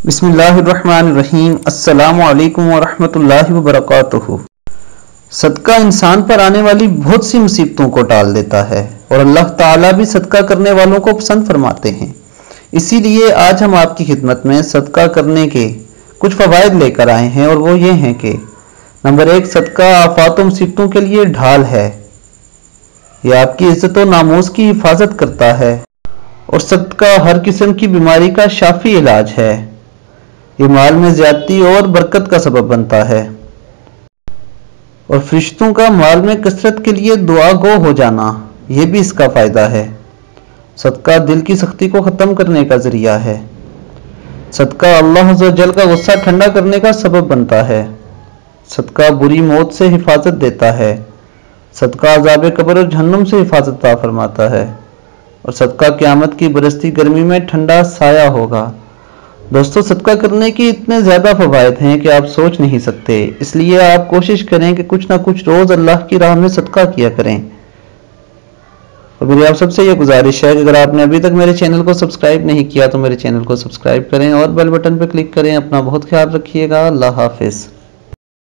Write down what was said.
बिस्मिल्लाहिर्रहमानिर्रहीम। अस्सलामु अलैकुम वरहमतुल्लाहि वबरकातुहू। सदका इंसान पर आने वाली बहुत सी मुसीबतों को टाल देता है और अल्लाह ताला भी सदका करने वालों को पसंद फरमाते हैं। इसीलिए आज हम आपकी खिदमत में सदका करने के कुछ फ़वाइद लेकर आए हैं और वो ये हैं कि नंबर 1, सदका आफात व मुसीबतों के लिए ढाल है। यह आपकी इज्जत व नामूस की हिफाजत करता है और सदका हर किस्म की बीमारी का शाफी इलाज है। ये माल में ज्यादती और बरकत का सबब बनता है और फरिश्तों का माल में कसरत के लिए दुआ गो हो जाना, ये भी इसका फायदा है। सदका दिल की सख्ती को ख़त्म करने का जरिया है। सदका अल्लाह अज़्ज़ व जल का गुस्सा ठंडा करने का सबब बनता है। सदका बुरी मौत से हिफाजत देता है। सदका अज़ाब कब्र और जहन्नुम से हिफाजत अता फरमाता है और सदका क़यामत की बरसती गर्मी में ठंडा साया होगा। दोस्तों, सदका करने के इतने ज़्यादा फ़वाइद हैं कि आप सोच नहीं सकते। इसलिए आप कोशिश करें कि कुछ ना कुछ रोज़ अल्लाह की राह में सदका किया करें। और मेरी आप सबसे ये गुजारिश है कि अगर आपने अभी तक मेरे चैनल को सब्सक्राइब नहीं किया तो मेरे चैनल को सब्सक्राइब करें और बेल बटन पर क्लिक करें। अपना बहुत ख्याल रखिएगा। अल्लाह हाफिज़।